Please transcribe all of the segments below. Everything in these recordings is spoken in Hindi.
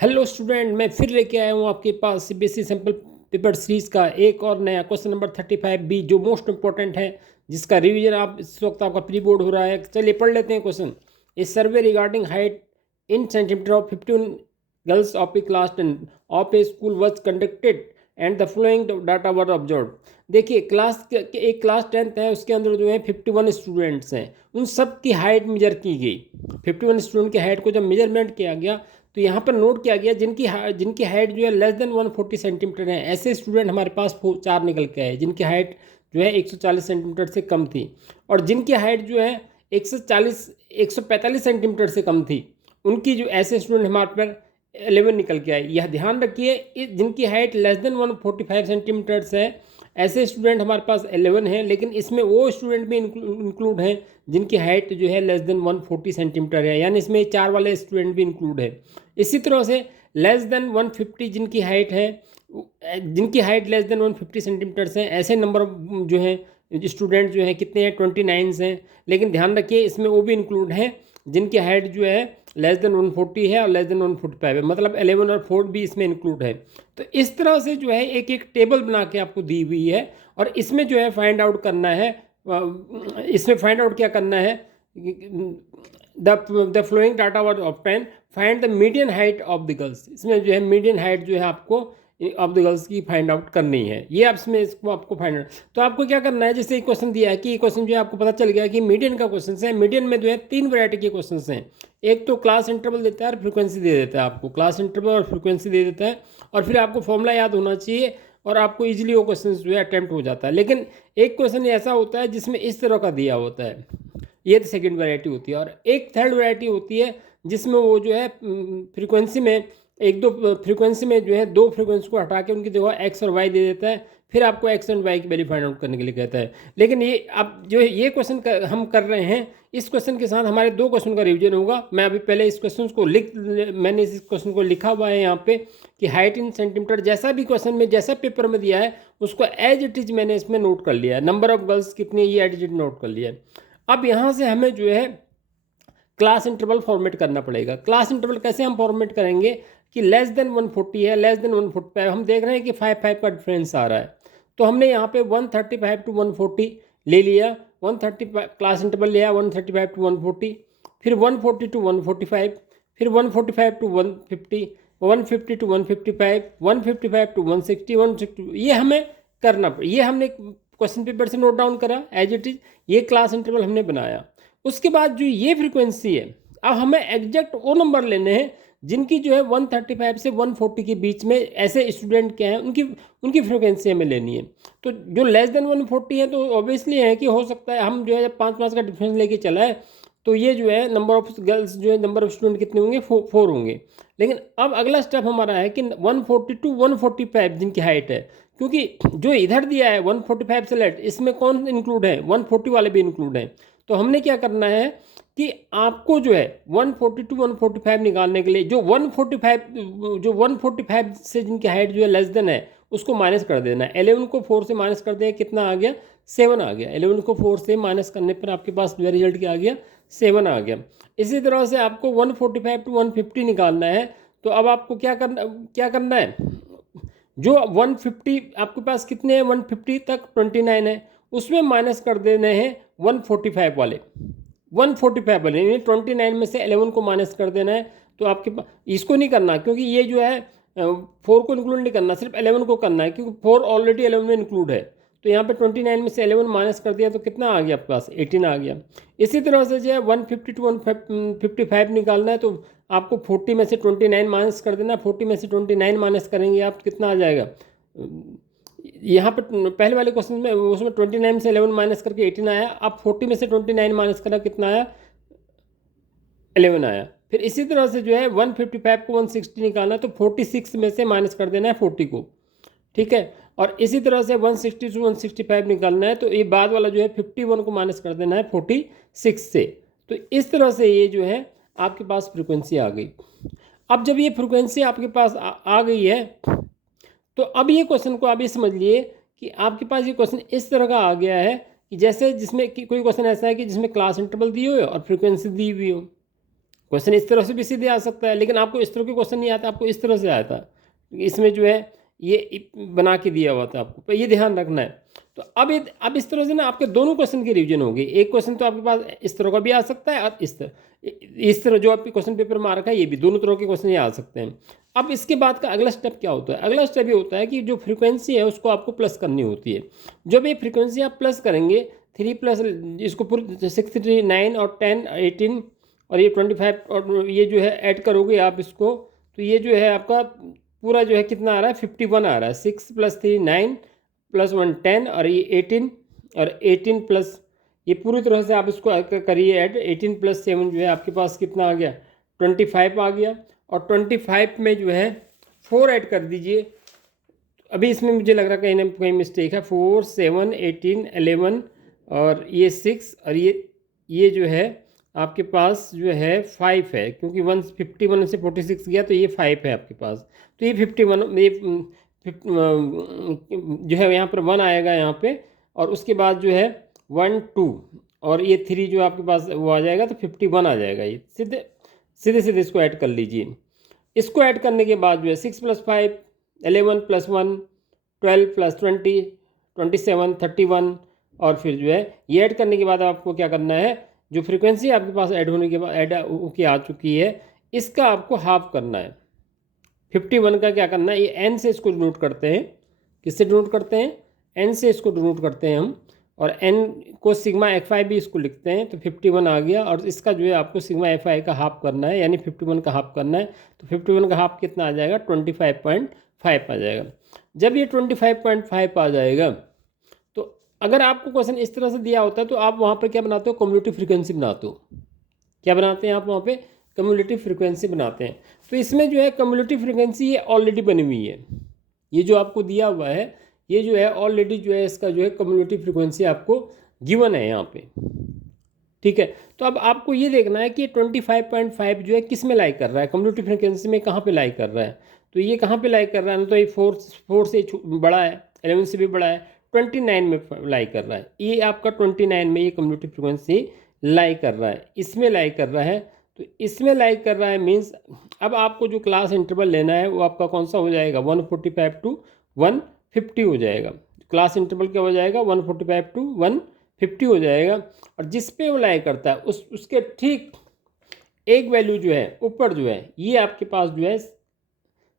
हेलो स्टूडेंट, मैं फिर लेके आया हूँ आपके पास सीबीएसई सैम्पल पेपर सीरीज़ का एक और नया क्वेश्चन नंबर 35 बी, जो मोस्ट इंपॉर्टेंट है, जिसका रिवीजन आप इस वक्त आपका प्री बोर्ड हो रहा है। चलिए पढ़ लेते हैं question. A survey regarding height in centimetre of 15 girls of A class 10 of A school was conducted and the following data were observe. देखिए, एक क्लास 10th है, उसके अंदर जो है 51 स्टूडेंट्स हैं। उन सब की हाइट मेजर की गई। 51 स्टूडेंट की हाइट को जब मेजरमेंट किया गया तो यहाँ पर नोट किया गया जिनकी हाइट जो है लेस देन 140 सेंटीमीटर है। ऐसे स्टूडेंट हमारे पास 4 निकल के आए जिनकी हाइट जो है 140 सेंटीमीटर से कम थी, और जिनकी हाइट जो है 145 सेंटीमीटर से कम थी, उनकी जो ऐसे स्टूडेंट हमारे पर 11 निकल के आए। यह ध्यान रखिए, जिनकी हाइट लेस देन 145 सेंटीमीटर्स है, ऐसे स्टूडेंट हमारे पास 11 हैं, लेकिन इसमें वो स्टूडेंट भी इंक्लूड हैं जिनकी हाइट जो है लेस देन 140 सेंटीमीटर है, यानी इसमें 4 वाले स्टूडेंट भी इंक्लूड है। इसी तरह से लेस देन 150 जिनकी हाइट लेस देन 150 सेंटीमीटर्स हैं, ऐसे नंबर जो हैं स्टूडेंट जो हैं कितने हैं, 29 हैं। लेकिन ध्यान रखिए, इसमें वो भी इंक्लूड हैं जिनकी हाइट जो है लेस देन 140 है और लेस देन 145 है, मतलब 11 और 4 भी इसमें इंक्लूड है। तो इस तरह से जो है एक एक टेबल बना के आपको दी हुई है, और इसमें जो है फाइंड आउट करना है। इसमें फाइंड आउट क्या करना है, the flowing data were obtain, find the median height of the girls. इसमें जो है मीडियन हाइट जो है आपको ऑफ द गर्ल्स की फाइंड आउट करनी है। ये आप इसमें इसको आपको फाइंड आउट, तो आपको क्या करना है, जैसे एक क्वेश्चन दिया है कि ये क्वेश्चन जो है आपको पता चल गया कि मीडियन का क्वेश्चन है। मीडियन में जो है 3 वैरायटी के क्वेश्चन हैं। एक तो क्लास इंटरवल देता है और फ्रीक्वेंसी दे देता है, आपको क्लास इंटरवल और फ्रीक्वेंसी दे देता है, और फिर आपको फॉर्मूला याद होना चाहिए और आपको इजीली वो क्वेश्चन जो है अटैम्प्ट हो जाता है। लेकिन एक क्वेश्चन ऐसा होता है जिसमें इस तरह का दिया होता है, ये तो सेकेंड वैरायटी होती है। और एक थर्ड वैरायटी होती है जिसमें वो जो है फ्रीक्वेंसी में एक दो फ्रीक्वेंसी में जो है 2 फ्रीक्वेंसी को हटा के उनकी जगह एक्स और वाई दे देता है, फिर आपको एक्स एंड वाई की वैल्यू फाइंड आउट करने के लिए कहता है। लेकिन ये अब जो है ये क्वेश्चन हम कर रहे हैं, इस क्वेश्चन के साथ हमारे 2 क्वेश्चन का रिवीजन होगा। मैं अभी पहले इस क्वेश्चन को मैंने इस क्वेश्चन को लिखा हुआ है यहाँ पे कि हाइट इन सेंटीमीटर, जैसा भी क्वेश्चन में जैसा पेपर में दिया है उसको एज इट इज मैंने इसमें नोट कर लिया है। नंबर ऑफ गर्ल्स कितनी, ये एज इट इज नोट कर लिया है। अब यहाँ से हमें जो है क्लास इंटरवल फॉर्मेट करना पड़ेगा। क्लास इंटरवल कैसे हम फॉर्मेट करेंगे कि लेस देन 140 है, लेस देन 145, हम देख रहे हैं कि 5 का डिफरेंस आ रहा है, तो हमने यहाँ पे 135 टू 140 ले लिया। 135 क्लास इंटरवल लिया, 135 टू 140, फिर 140 टू 145, फिर 145 टू 150, 150 टू 155, 155 टू 160, 160। ये हमें करना, ये हमने क्वेश्चन पेपर से नोट डाउन करा एज इट इज, ये क्लास इंटरवल हमने बनाया। उसके बाद जो ये फ्रीक्वेंसी है, अब हमें एग्जैक्ट वो नंबर लेने हैं जिनकी जो है 135 से 140 के बीच में ऐसे स्टूडेंट क्या हैं, उनकी उनकी फ्रीक्वेंसी हमें लेनी है। तो जो लेस देन 140 है, तो ऑब्वियसली है कि हो सकता है हम जो है 5 का डिफरेंस लेके चला है, तो ये जो है नंबर ऑफ गर्ल्स जो है नंबर ऑफ स्टूडेंट कितने होंगे, 4 होंगे। लेकिन अब अगला स्टेप हमारा है कि 140 टू 145 जिनकी हाइट है, क्योंकि जो इधर दिया है 145 से लेट, इसमें कौन इंक्लूड है, 140 वाले भी इंक्लूड हैं। तो हमने क्या करना है कि आपको जो है 140 टू 145 निकालने के लिए जो 145 से जिनकी हाइट जो है लेस देन है उसको माइनस कर देना है। 11 को 4 से माइनस कर दें, कितना आ गया, 7 आ गया। 11 को 4 से माइनस करने पर आपके पास जो रिजल्ट क्या आ गया, 7 आ गया। इसी तरह से आपको 145 टू 150 निकालना है। तो अब आपको क्या करना है, जो 150 आपके पास कितने हैं, 150 तक 29 है, उसमें माइनस कर देने हैं 145 वाले, 145 वाले, यानी 29 में से 11 को माइनस कर देना है। तो आपके पास इसको नहीं करना, क्योंकि ये जो है 4 को इंक्लूड नहीं करना, सिर्फ 11 को करना है, क्योंकि 4 ऑलरेडी 11 में इंक्लूड है। तो यहाँ पे 29 में से 11 माइनस कर दिया तो कितना आ गया आपके पास, 18 आ गया। इसी तरह से जो है 150 टू 155 निकालना है, तो आपको 40 में से 29 माइनस कर देना। 40 में से 29 माइनस करेंगे आप, कितना आ जाएगा, यहाँ पर पहले वाले क्वेश्चन में उसमें 29 से 11 माइनस करके 18 आया। अब 40 में से 29 माइनस करा, कितना आया, 11 आया। फिर इसी तरह से जो है 155 को 160 निकालना, तो 46 में से माइनस कर देना है 40 को, ठीक है। और इसी तरह से 160 से 165 निकालना है, तो ये बाद वाला जो है 51 को माइनस कर देना है 46 से। तो इस तरह से ये जो है आपके पास फ्रीक्वेंसी आ गई। अब जब ये फ्रीक्वेंसी आपके पास आ गई है, तो अब ये क्वेश्चन को आप ये समझ लिए कि आपके पास ये क्वेश्चन इस तरह का आ गया है कि जैसे जिसमें कि कोई क्वेश्चन ऐसा है कि जिसमें क्लास इंटरवल दी हो और फ्रीक्वेंसी दी हुई हो। क्वेश्चन इस तरह से भी सीधे आ सकता है, लेकिन आपको इस तरह के क्वेश्चन नहीं आता, आपको इस तरह से आता। इसमें जो है ये बना के दिया हुआ था आपको, पर ये ध्यान रखना है। तो अब इस तरह से ना आपके दोनों क्वेश्चन की रिवीजन होगी। एक क्वेश्चन तो आपके पास इस तरह का भी आ सकता है और इस तरह जो आपके क्वेश्चन पेपर में आ रखा है, ये भी दोनों तरह के क्वेश्चन ये आ सकते हैं। अब इसके बाद का अगला स्टेप क्या होता है? अगला स्टेप ये होता है कि जो फ्रीक्वेंसी है उसको आपको प्लस करनी होती है। जब ये फ्रीक्वेंसी आप प्लस करेंगे, 3 प्लस इसको पूरे 6, 3, 9 और 10, 18 और ये 25 और ये जो है ऐड करोगे आप इसको, तो ये जो है आपका पूरा जो है कितना आ रहा है? 51 आ रहा है। 6 + 3 9 + 1 10 और ये 18 और 18 प्लस ये पूरी तरह से आप इसको करिए ऐड। 18 + 7 जो है आपके पास कितना आ गया? 25 आ गया। और 25 में जो है 4 ऐड कर दीजिए। अभी इसमें मुझे लग रहा है कहीं ना कहीं मिस्टेक है। 4 7 18 11 और ये 6 और ये जो है आपके पास जो है 5 है, क्योंकि 151 से 46 गया तो ये 5 है आपके पास। तो ये 51 ये जो है यहाँ पर 1 आएगा यहाँ पे, और उसके बाद जो है 1 2 और ये 3 जो आपके पास वो आ जाएगा, तो 51 आ जाएगा। ये सीधे सीधे सीधे इसको ऐड कर लीजिए। इसको ऐड करने के बाद जो है 6 + 5 11 + 1 12 + 20 27 31 और फिर जो है ये ऐड करने के बाद आपको क्या करना है? जो फ्रीक्वेंसी आपके पास ऐड होने के बाद ऐड होके आ चुकी है, इसका आपको हाफ करना है। 51 का क्या करना है? ये n से इसको डिनोट करते हैं। किससे डिनोट करते हैं? n से इसको डिनोट करते हैं हम। और n को सिग्मा FI भी इसको लिखते हैं। तो 51 आ गया, और इसका जो है आपको सिग्मा FI का हाफ करना है, यानी 51 का हाफ करना है। तो 51 का हाफ कितना आ जाएगा? 25.5 आ जाएगा। जब ये 25.5 आ जाएगा, तो अगर आपको क्वेश्चन इस तरह से दिया होता है तो आप वहाँ पर क्या बनाते हो? कम्युलेटिव फ्रीक्वेंसी बनाते हो। क्या बनाते हैं आप वहाँ पे? कम्युलेटिव फ्रीक्वेंसी बनाते हैं। तो इसमें जो है कम्युलेटिव फ्रीक्वेंसी ये ऑलरेडी बनी हुई है। ये जो आपको दिया हुआ है, ये जो है ऑलरेडी जो है इसका जो है कम्युलेटिव फ्रीक्वेंसी आपको गिवन है यहाँ पे। ठीक है, तो अब आपको ये देखना है कि 25.5 जो है किस में लाई कर रहा है, कम्युलेटिव फ्रीक्वेंसी में कहाँ पे लाई कर रहा है। तो ये कहाँ पे लाई कर रहा है ना? तो ये 4 से बड़ा है, 11 से भी बड़ा है, 29 में लाई कर रहा है। ये आपका 29 में ये कम्युलेटिव फ्रीक्वेंसी लाई कर रहा है, इसमें लाई कर रहा है। तो इसमें लाई कर रहा है मीन्स अब आपको जो क्लास इंटरवल लेना है वो आपका कौन सा हो जाएगा? 145 to 150 हो जाएगा। क्लास इंटरवल क्या हो जाएगा? 145 to 150 हो जाएगा। और जिस पे वो लाई करता है उसके ठीक एक वैल्यू जो है ऊपर जो है ये आपके पास जो है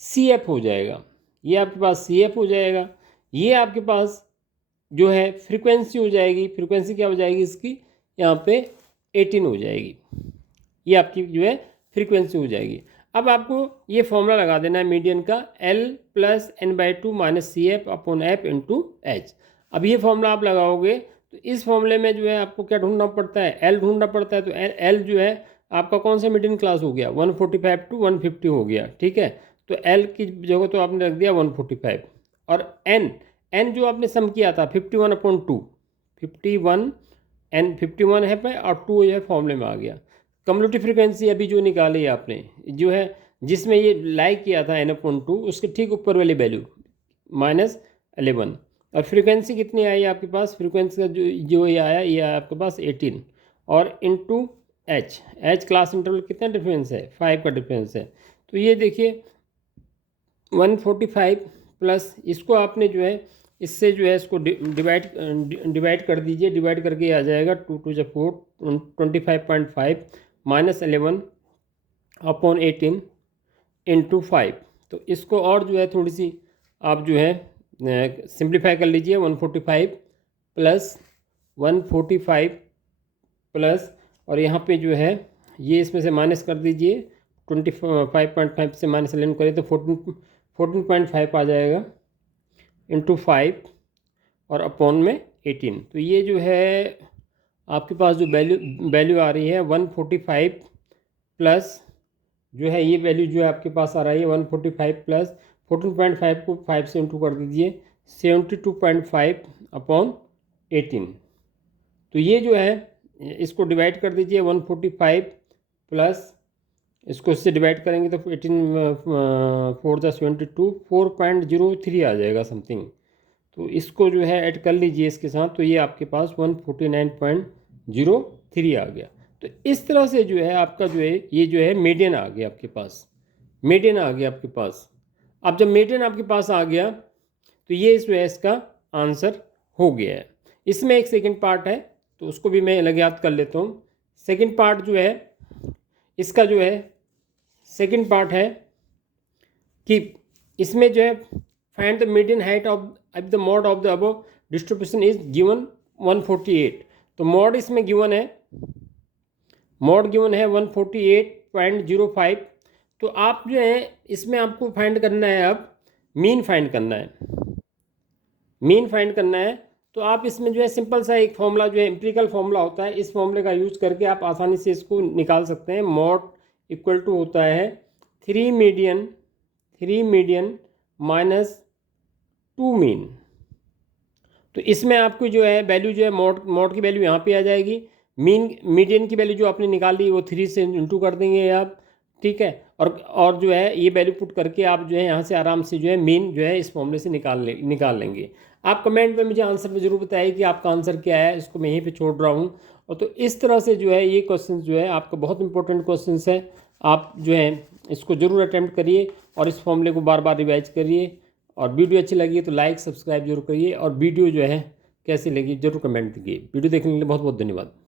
CF हो जाएगा। ये आपके पास CF हो जाएगा। ये आपके पास जो है फ्रीक्वेंसी हो जाएगी। फ्रीक्वेंसी क्या हो जाएगी इसकी? यहाँ पे 18 हो जाएगी। ये आपकी जो है फ्रीक्वेंसी हो जाएगी। अब आपको ये फॉर्मूला लगा देना है मीडियन का, L + n/2 - CF/F × H। अब ये फॉर्मूला आप लगाओगे तो इस फॉर्मूले में जो है आपको क्या ढूंढना पड़ता है? L ढूंढना पड़ता है। तो L जो है आपका कौन सा मीडियन क्लास हो गया? 145 to 150 हो गया। ठीक है, तो L की जगह तो आपने रख दिया 145। और n जो आपने सम किया था 51/2, 51 n 51 है पे और 2 जो है फॉर्मूले में आ गया। कम्युलेटिव फ्रीक्वेंसी अभी जो निकाली आपने जो है जिसमें ये लाइक किया था n/2, उसके ठीक ऊपर वाली वैल्यू -11। और फ्रीक्वेंसी कितनी आई आपके पास? फ्रीक्वेंसी का जो ये आया ये आया आपके पास 18 और इंटू H क्लास इंटरवल कितना डिफरेंस है? 5 का डिफरेंस है। तो ये देखिए 145 प्लस इसको आपने जो है इससे जो है इसको डिवाइड कर दीजिए। डिवाइड करके आ जाएगा 2 × 4 25.5 -11/18 × 5। तो इसको और जो है थोड़ी सी आप जो है सिंप्लीफाई कर लीजिए। 145 प्लस 145 प्लस और यहाँ पे जो है ये इसमें से माइनस कर दीजिए। 25.5 से -11 करें तो 14.5 आ जाएगा × 5 और अपॉन में 18। तो ये जो है आपके पास जो वैल्यू आ रही है 145 प्लस जो है ये वैल्यू जो है आपके पास आ रही है 145 प्लस 14.5 को 5 से इंटू कर दीजिए 72.5/18। तो ये जो है इसको डिवाइड कर दीजिए 145 प्लस इसको इससे डिवाइड करेंगे तो 18 4 × 72 4.03 आ जाएगा समथिंग। तो इसको जो है ऐड कर लीजिए इसके साथ, तो ये आपके पास 149.03 आ गया। तो इस तरह से जो है आपका जो है ये जो है मीडियन आ गया आपके पास, मीडियन आ गया आपके पास। अब जब मीडियन आपके पास आ गया तो ये जो है इसका आंसर हो गया है। इसमें एक सेकंड पार्ट है तो उसको भी मैं अलग याद कर लेता हूँ। सेकंड पार्ट जो है इसका जो है सेकंड पार्ट है कि इसमें जो है find the median height of the mod of the above distribution is given 148। तो मॉड इसमें गिवन है, मॉड गिवन है 148.05। तो आप जो है इसमें आपको फाइंड करना है, अब मीन फाइंड करना है, मीन फाइंड करना है। तो आप इसमें जो है सिंपल सा एक फॉर्मूला जो है एम्पिरिकल फॉर्मूला होता है, इस फॉर्मूले का यूज़ करके आप आसानी से इसको निकाल सकते हैं। मॉड इक्वल टू होता है 3 मीडियन माइनस 2 मीन। तो इसमें आपको जो है वैल्यू जो है मॉड की वैल्यू यहाँ पे आ जाएगी, मीडियन की वैल्यू जो आपने निकाली वो 3 से इंटू कर देंगे आप, ठीक है। और जो है ये वैल्यू पुट करके आप जो है यहाँ से आराम से जो है मीन जो है इस फॉर्मूले से निकाल लेंगे। आप कमेंट में मुझे आंसर में ज़रूर बताइए कि आपका आंसर क्या है, इसको मैं यहीं पे छोड़ रहा हूँ। और तो इस तरह से जो है ये क्वेश्चन जो है आपका बहुत इंपॉर्टेंट क्वेश्चन है, आप जो है इसको ज़रूर अटैम्प्ट करिए और इस फॉर्मूले को बार बार रिवाइज करिए। और वीडियो अच्छी लगी तो लाइक सब्सक्राइब जरूर करिए, और वीडियो जो है कैसी लगी जरूर कमेंट दीजिए। वीडियो देखने के लिए बहुत बहुत धन्यवाद।